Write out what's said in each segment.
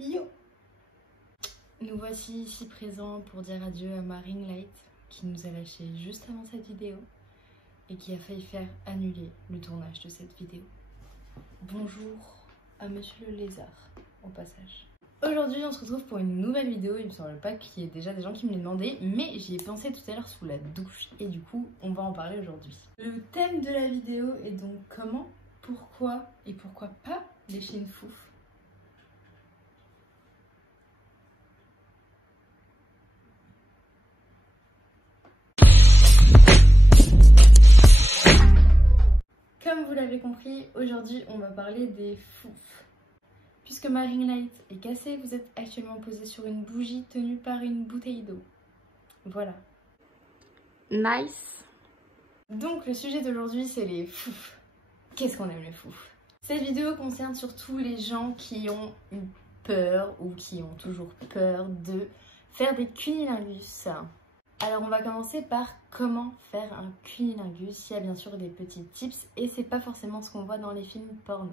Yo! Nous voici ici présents pour dire adieu à ma ring light qui nous a lâché juste avant cette vidéo et qui a failli faire annuler le tournage de cette vidéo. Bonjour à Monsieur le Lézard au passage. Aujourd'hui on se retrouve pour une nouvelle vidéo, il me semble pas qu'il y ait déjà des gens qui me l'aient demandé, mais j'y ai pensé tout à l'heure sous la douche et du coup on va en parler aujourd'hui. Le thème de la vidéo est donc comment, pourquoi et pourquoi pas lécher une fouffe. Comme vous l'avez compris, aujourd'hui on va parler des foufs. Puisque ma ring light est cassée, vous êtes actuellement posé sur une bougie tenue par une bouteille d'eau. Voilà. Nice. Donc le sujet d'aujourd'hui c'est les foufs. Qu'est-ce qu'on aime les foufs? Cette vidéo concerne surtout les gens qui ont eu peur ou qui ont toujours peur de faire des cunnilingus. Alors on va commencer par comment faire un cunnilingus. Il y a bien sûr des petits tips et c'est pas forcément ce qu'on voit dans les films porno.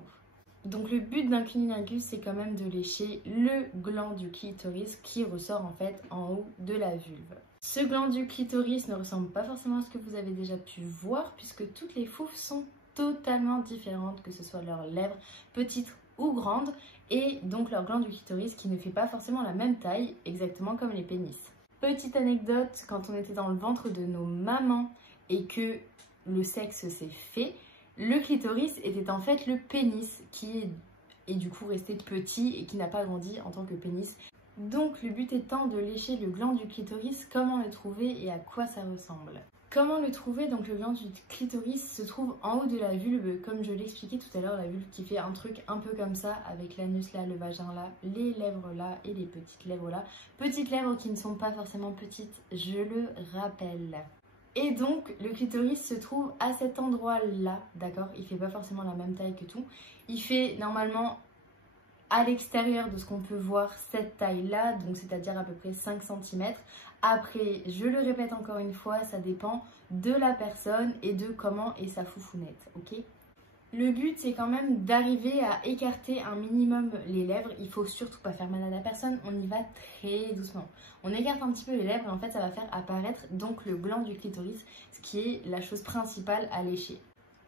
Donc le but d'un cunnilingus c'est quand même de lécher le gland du clitoris qui ressort en fait en haut de la vulve. Ce gland du clitoris ne ressemble pas forcément à ce que vous avez déjà pu voir puisque toutes les foufs sont totalement différentes, que ce soit leurs lèvres petites ou grandes et donc leur gland du clitoris qui ne fait pas forcément la même taille exactement comme les pénis. Petite anecdote, quand on était dans le ventre de nos mamans et que le sexe s'est fait, le clitoris était en fait le pénis qui est du coup resté petit et qui n'a pas grandi en tant que pénis. Donc le but étant de lécher le gland du clitoris, comment le trouver et à quoi ça ressemble. Comment le trouver? Donc le gland du clitoris se trouve en haut de la vulve, comme je l'expliquais tout à l'heure, la vulve qui fait un truc un peu comme ça, avec l'anus là, le vagin là, les lèvres là et les petites lèvres là. Petites lèvres qui ne sont pas forcément petites, je le rappelle. Et donc le clitoris se trouve à cet endroit là, d'accord? Il fait pas forcément la même taille que tout. Il fait normalement à l'extérieur de ce qu'on peut voir cette taille là, donc c'est-à-dire à peu près 5 cm. Après, je le répète encore une fois, ça dépend de la personne et de comment est sa foufounette, ok? Le but c'est quand même d'arriver à écarter un minimum les lèvres. Il faut surtout pas faire mal à la personne, on y va très doucement. On écarte un petit peu les lèvres et en fait ça va faire apparaître donc le gland du clitoris, ce qui est la chose principale à lécher.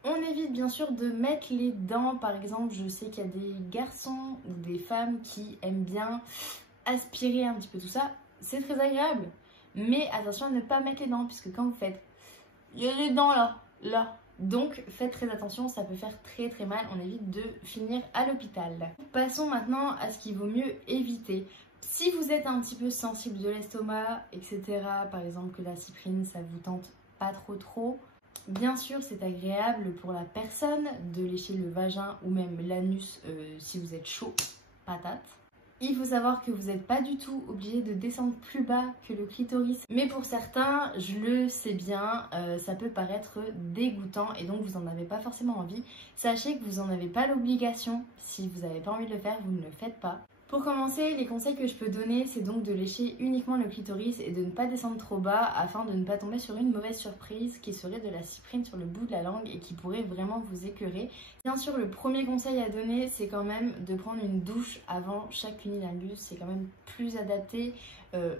On évite bien sûr de mettre les dents, par exemple je sais qu'il y a des garçons ou des femmes qui aiment bien aspirer un petit peu tout ça. C'est très agréable, mais attention à ne pas mettre les dents puisque quand vous faites, il y a les dents là. Donc faites très attention, ça peut faire très mal, on évite de finir à l'hôpital. Passons maintenant à ce qu'il vaut mieux éviter. Si vous êtes un petit peu sensible de l'estomac, etc., par exemple que la cyprine ça vous tente pas trop, bien sûr c'est agréable pour la personne de lécher le vagin ou même l'anus si vous êtes chaud, patate. Il faut savoir que vous n'êtes pas du tout obligé de descendre plus bas que le clitoris. Mais pour certains, je le sais bien, ça peut paraître dégoûtant et donc vous n'en avez pas forcément envie. Sachez que vous n'en avez pas l'obligation. Si vous n'avez pas envie de le faire, vous ne le faites pas. Pour commencer, les conseils que je peux donner, c'est donc de lécher uniquement le clitoris et de ne pas descendre trop bas afin de ne pas tomber sur une mauvaise surprise qui serait de la cyprine sur le bout de la langue et qui pourrait vraiment vous écœurer. Bien sûr, le premier conseil à donner, c'est quand même de prendre une douche avant chaque cunnilingus. C'est quand même plus adapté,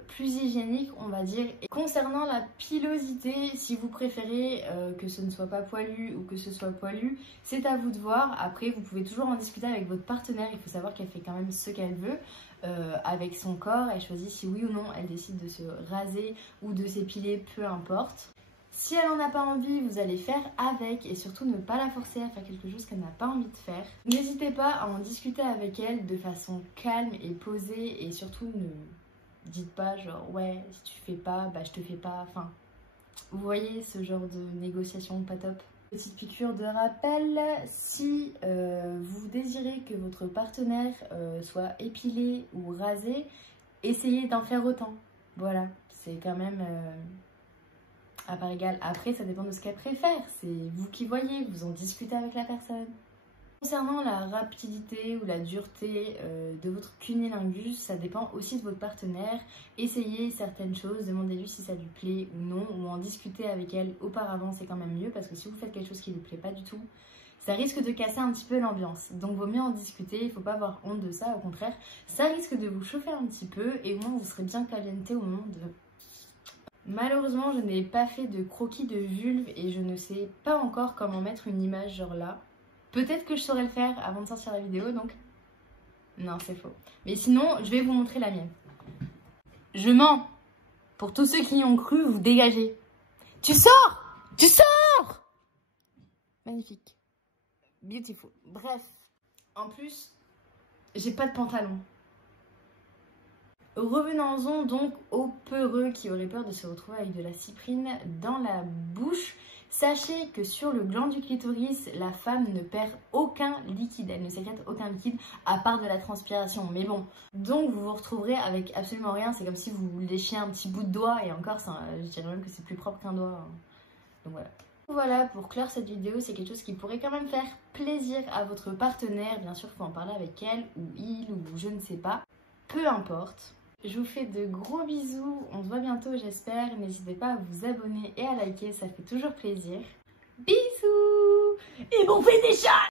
plus hygiénique, on va dire. Et concernant la pilosité, si vous préférez que ce ne soit pas poilu ou que ce soit poilu, c'est à vous de voir. Après, vous pouvez toujours en discuter avec votre partenaire. Il faut savoir qu'elle fait quand même ce qu'elle veut avec son corps. Elle choisit si oui ou non elle décide de se raser ou de s'épiler, peu importe. Si elle n'en a pas envie, vous allez faire avec et surtout ne pas la forcer à faire quelque chose qu'elle n'a pas envie de faire. N'hésitez pas à en discuter avec elle de façon calme et posée et surtout ne dites pas genre ouais si tu fais pas bah je te fais pas, enfin vous voyez ce genre de négociation pas top. Petite piqûre de rappel, si vous désirez que votre partenaire soit épilé ou rasé, essayez d'en faire autant. Voilà, c'est quand même à part égale. Après, ça dépend de ce qu'elle préfère, c'est vous qui voyez, vous en discutez avec la personne. Concernant la rapidité ou la dureté de votre cunnilingus, ça dépend aussi de votre partenaire. Essayez certaines choses, demandez-lui si ça lui plaît ou non, ou en discuter avec elle auparavant, c'est quand même mieux parce que si vous faites quelque chose qui ne lui plaît pas du tout, ça risque de casser un petit peu l'ambiance. Donc vaut mieux en discuter, il faut pas avoir honte de ça, au contraire, ça risque de vous chauffer un petit peu et au moins vous serez bien calienté au moment de... Malheureusement, je n'ai pas fait de croquis de vulve et je ne sais pas encore comment mettre une image genre là. Peut-être que je saurais le faire avant de sortir la vidéo, donc... Non, c'est faux. Mais sinon, je vais vous montrer la mienne. Je mens. Pour tous ceux qui y ont cru, vous dégagez. Tu sors! Tu sors! Magnifique. Beautiful. Bref. En plus, j'ai pas de pantalon. Revenons-en donc aux peureux qui auraient peur de se retrouver avec de la cyprine dans la bouche. Sachez que sur le gland du clitoris, la femme ne perd aucun liquide, elle ne sécrète aucun liquide à part de la transpiration. Mais bon, donc vous vous retrouverez avec absolument rien, c'est comme si vous léchiez un petit bout de doigt et encore, ça, je dirais même que c'est plus propre qu'un doigt. Donc voilà. Voilà, pour clore cette vidéo, c'est quelque chose qui pourrait quand même faire plaisir à votre partenaire. Bien sûr, il faut en parler avec elle ou il ou je ne sais pas. Peu importe. Je vous fais de gros bisous, on se voit bientôt j'espère, n'hésitez pas à vous abonner et à liker, ça fait toujours plaisir. Bisous et bon fait des chats.